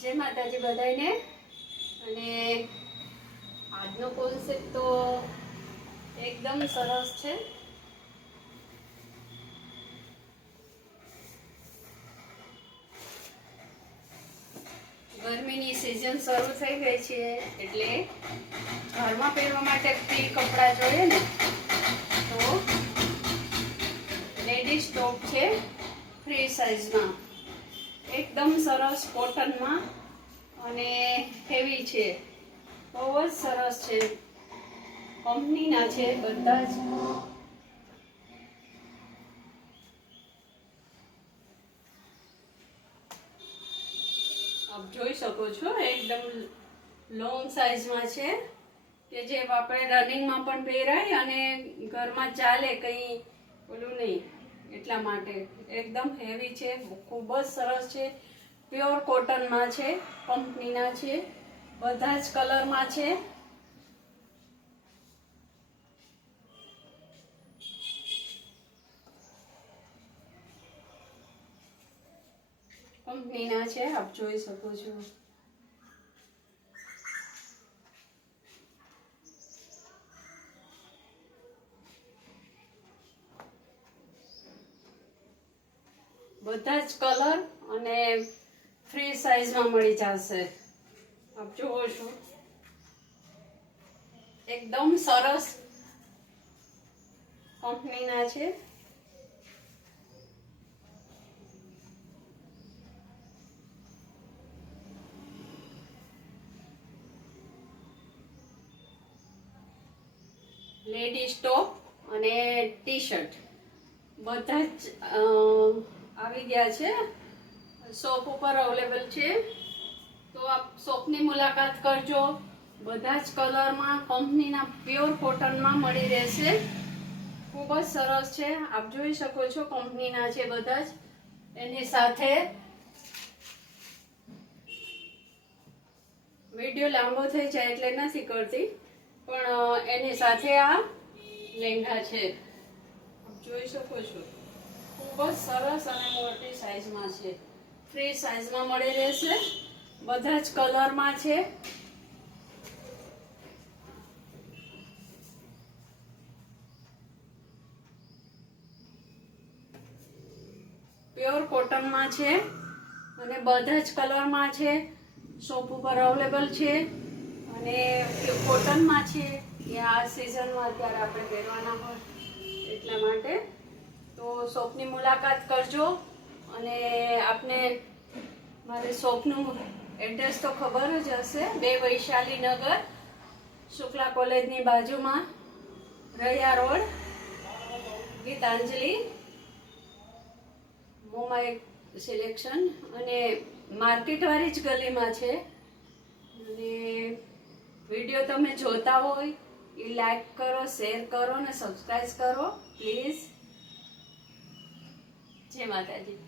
જય માતાજી બધાને। અને આજનો કોન્સેપ્ટ તો એકદમ સરસ છે। ગરમીની સિઝન શરૂ થઈ ગઈ છે એટલે ઘરમાં પહેરવા માટે ફ્રી કપડાં જોઈએ ને, તો લેડીઝ ટોપ છે ફ્રી સાઇઝમાં, એકદમ સરસ કોટનમાં અને હેવી છે, બહુ જ સરસ છે। કંપનીના છે બધા જ। આપ જોઈ શકો છો એકદમ લોંગ સાઇઝમાં છે કે જે આપણે રનિંગમાં પણ પહેરાય અને ઘરમાં ચાલે, કંઈ ઓલું નહીં, એટલા માટે એકદમ હેવી છે, ખૂબ જ સરસ છે। પ્યોર કોટનમાં છે, કંપનીના છે, બધા જ કલરમાં છે। કંપનીના છે, આપ જોઈ શકો છો। બધા જ કલર અને ફ્રી સાઇઝમાં મળી જશે। આપ જોવો છો એકદમ સરસ કંપનીના છે। લેડીઝ ટોપ અને ટી શર્ટ બધા જ આવી ગયા છે, શોપ ઉપર અવેલેબલ છે। તો આપ શોપની મુલાકાત કરજો। બધા જ કલરમાં કંપનીના પ્યોર કોટનમાં મળી રહેશે, ખૂબ જ સરસ છે। આપ જોઈ શકો છો કંપનીના છે બધા જ। એની સાથે વિડીયો લાંબો થઈ જાય એટલે નથી કરતી, પણ એની સાથે આ લેંઘા છે, આપ જોઈ શકો છો, ખૂબ જ સરસ અને મોટી સાઇઝમાં છે, ફ્રી સાઇઝમાં મળી રહેશે, બધા જ કલરમાં છે। પ્યોર કોટનમાં છે અને બધા જ કલરમાં છે, શોપ ઉપર અવેલેબલ છે અને કોટનમાં છે કે આ સિઝનમાં અત્યારે આપણે પહેરવાના હોય એટલા માટે। તો શોપની મુલાકાત કરજો। અને આપને મારે શોપનું એડ્રેસ તો ખબર જ હશે, 2 વૈશાલી નગર, શુક્લા કોલેજની બાજુમાં, રૈયા રોડ, ગીતાંજલિ મોમાં એક સિલેક્શન, અને માર્કેટવાળી જ ગલીમાં છે। અને વિડીયો તમે જોતા હોય એ લાઈક કરો, શેર કરો અને સબસ્ક્રાઈબ કરો પ્લીઝ। જય માતાજી।